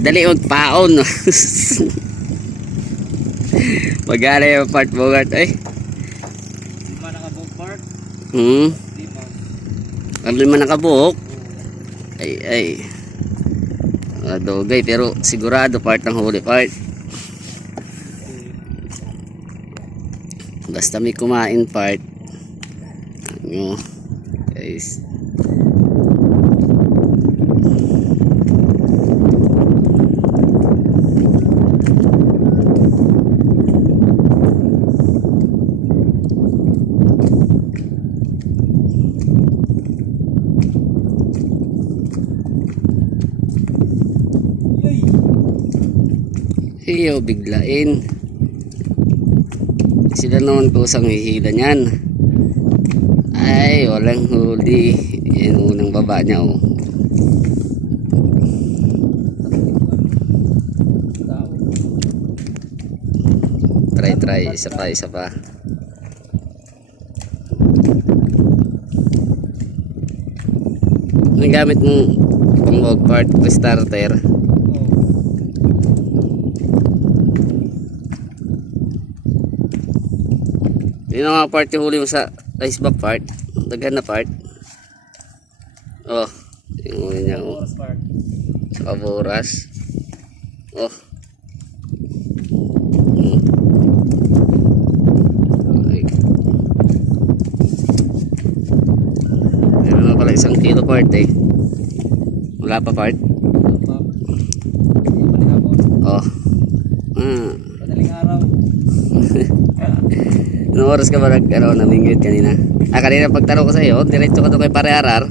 Dali magpaon. Magana yung part Bogart eh. Di man nakabuok part. Di man. Ang lima nakabuok. Ay. Dogay pero sigurado part ng huli part. Basta may kumain part. Ano guys. Iyo biglain. Sila naman kusang hihila niyan. Ay walang huli. Yan unang baba niya oh. Try isa pa. Ang gamit mo pang wog part starter. Yun ang mga part yung huli mo sa ice back part. Daghan na part. Oh, yung huli niya oh. Sa kaburas. Oh. Okay. Meron na pala 1 kilo part eh. Wala pa part. Oh. Madaling araw. Anong oras ka ba namingwit kanina? Kanina pagtanong ko sa iyo, diretso ka doon kay Pare Arar.